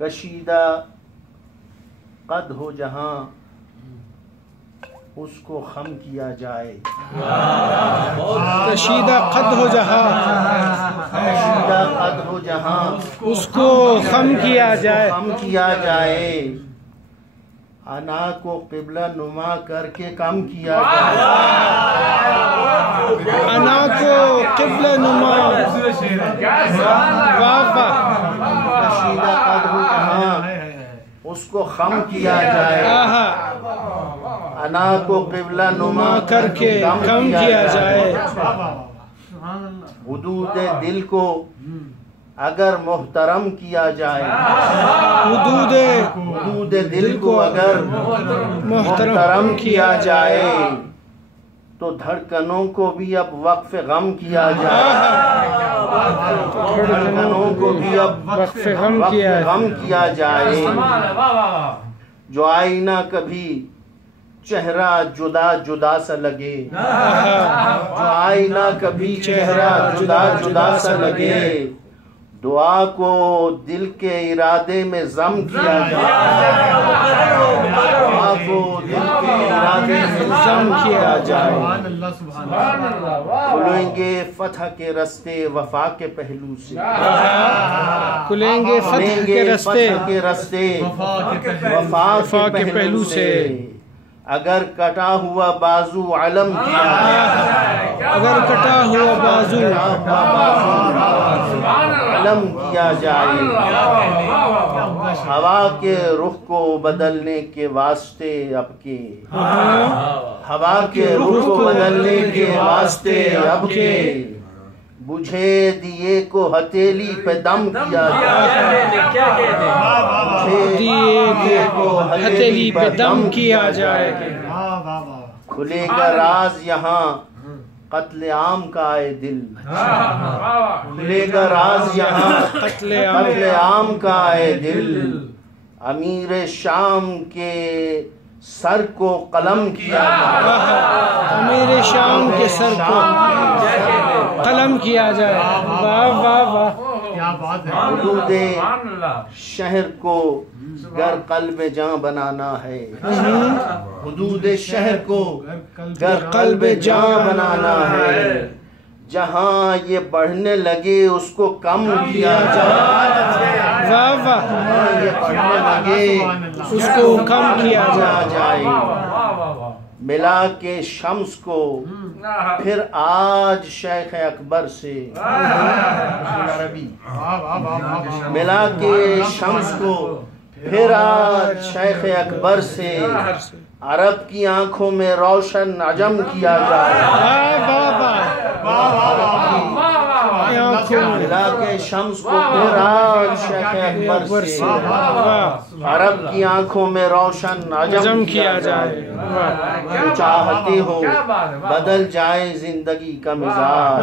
کشیدہ قد ہو جہاں اس کو خم کیا جائے، کشیدہ قد ہو جہاں، کشیدہ قد ہو جہاں اس کو خم کیا جائے، خم کیا جائے، انا کو قبلہ نما کر کے کم کیا جائے، انا کو قبلہ نما، واہ واہ، کشیدہ قد ہو جہاں اس کو خم کیا جائے، انا کو قبلہ نما کر کے کم کیا جائے، حدود دل کو اگر محترم کیا جائے، حدود دل کو اگر محترم کیا جائے تو دھڑکنوں کو بھی اب وقف غم کیا جائے، دھڑکنوں کو بھی اب وقف غم کیا جائے، جو آئینہ کبھی چہرہ جدا جدا سا لگے، جو آئینہ کبھی چہرہ جدا جدا سا لگے، دعا کو دل کے ارادے میں ضم کیا جائے، دعا کو دل کے ارادے میں ضم کیا جائے، کھلیں گے فتح کے رستے وفا کے پہلو سے، کھلیں گے فتح کے رستے وفا کے پہلو سے، اگر کٹا ہوا بازو علم کیا جائے، اگر کٹا ہوا بازو علم کیا جائے، ہوا کے رخ کو بدلنے کے واسطے اب کے، ہوا کے رخ کو بدلنے کے واسطے اب کے، بجھے دیے کو ہتھیلی پہ دم کیا جائے، دیے کو ہتھیلی پہ دم کیا جائے، کھلے گا راز یہاں قتل عام کا اے دل، کھلے گا راز یہاں قتل عام کا اے دل، امیر شام کے سر کو قلم کیا جائے، امیر شام کے سر کو قلم کیا جائے، واہ واہ واہ، حدود شہر کو گر قلب جاں بنانا ہے، حدود شہر کو گر قلب جاں بنانا ہے، جہاں یہ بڑھنے لگے اس کو کم کیا جائے، واہ واہ، جہاں یہ بڑھنے لگے اس کو کم کیا جائے، ملا کے شمس کو پھر آج شیخ اکبر سے، ملا کے شمس کو پھر آج شیخ اکبر سے، عرب کی آنکھوں میں روشن عجم کیا جائے، ملا کے شمس کو پھر آج شیخ اکبر سے، عرب کی آنکھوں میں روشن عجم کیا جائے، جو چاہتے ہو بدل جائے زندگی کا مزاج،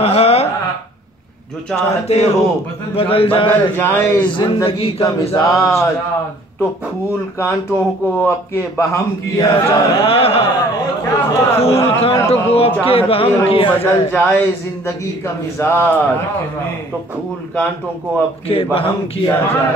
جو چاہتے ہو بدل جائے زندگی کا مزاج، تو پھول کانٹوں کو اب کے بہم کیا جائے، پھول کانٹوں کو اب کے بہم کیا بدل جائے زندگی کا مزاج، تو پھول کانٹوں کو اب کے بہم کیا جائے۔